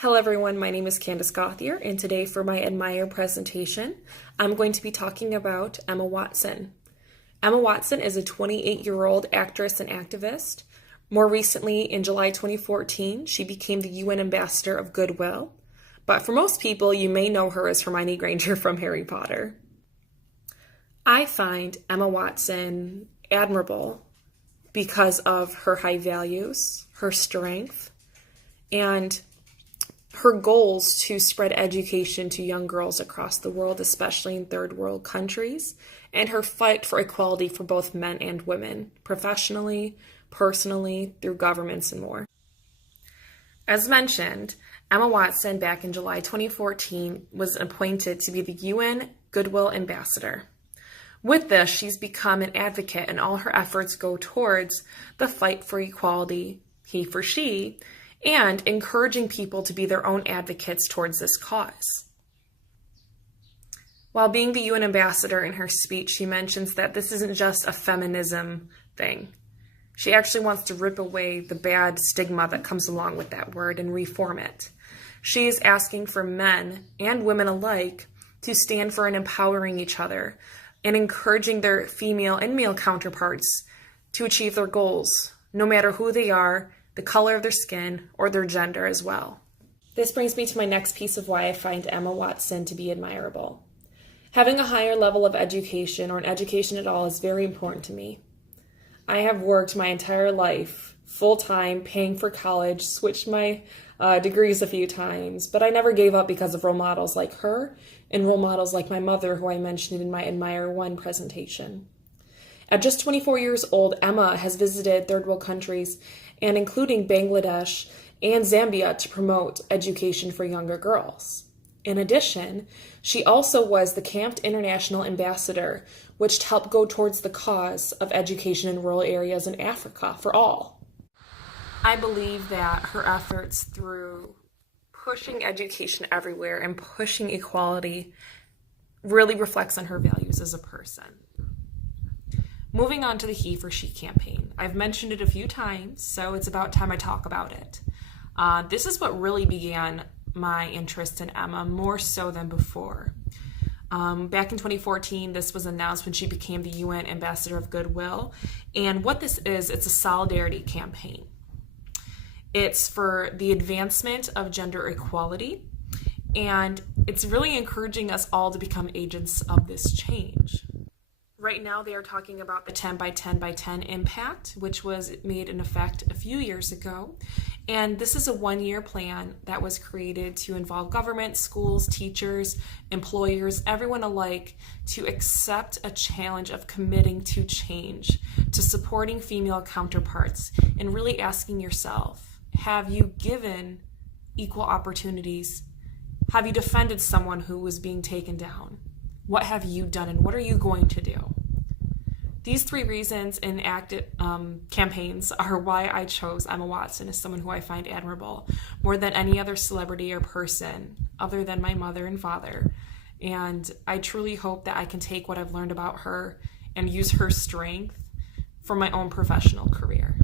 Hello everyone, my name is Candace Gauthier, and today for my Admire presentation, I'm going to be talking about Emma Watson. Emma Watson is a 28-year-old actress and activist. More recently, in July 2014, she became the UN Ambassador of Goodwill. But for most people, you may know her as Hermione Granger from Harry Potter. I find Emma Watson admirable because of her high values, her strength, and her goals to spread education to young girls across the world, especially in third world countries, and her fight for equality for both men and women, professionally, personally, through governments, and more. As mentioned, Emma Watson, back in July 2014, was appointed to be the UN Goodwill Ambassador. With this, she's become an advocate, and all her efforts go towards the fight for equality, he for she, and encouraging people to be their own advocates towards this cause. While being the UN ambassador, in her speech, she mentions that this isn't just a feminism thing. She actually wants to rip away the bad stigma that comes along with that word and reform it. She is asking for men and women alike to stand for and empowering each other and encouraging their female and male counterparts to achieve their goals, no matter who they are, the color of their skin, or their gender as well. This brings me to my next piece of why I find Emma Watson to be admirable. Having a higher level of education, or an education at all, is very important to me. I have worked my entire life, full-time, paying for college, switched my degrees a few times, but I never gave up because of role models like her and role models like my mother, who I mentioned in my Admire 1 presentation. At just 24 years old, Emma has visited third world countries, and including Bangladesh and Zambia, to promote education for younger girls. In addition, she also was the Camped International Ambassador, which helped go towards the cause of education in rural areas in Africa for all. I believe that her efforts through pushing education everywhere and pushing equality really reflects on her values as a person. Moving on to the He for She campaign. I've mentioned it a few times, so it's about time I talk about it. This is what really began my interest in Emma, more so than before. Back in 2014, this was announced when she became the UN Ambassador of Goodwill. And what this is, it's a solidarity campaign. It's for the advancement of gender equality, and it's really encouraging us all to become agents of this change. Right now, they are talking about the 10 by 10 by 10 impact, which was made in effect a few years ago. And this is a one-year plan that was created to involve government, schools, teachers, employers, everyone alike, to accept a challenge of committing to change, to supporting female counterparts, and really asking yourself, have you given equal opportunities? Have you defended someone who was being taken down? What have you done, and what are you going to do? These three reasons in active campaigns are why I chose Emma Watson as someone who I find admirable more than any other celebrity or person other than my mother and father. And I truly hope that I can take what I've learned about her and use her strength for my own professional career.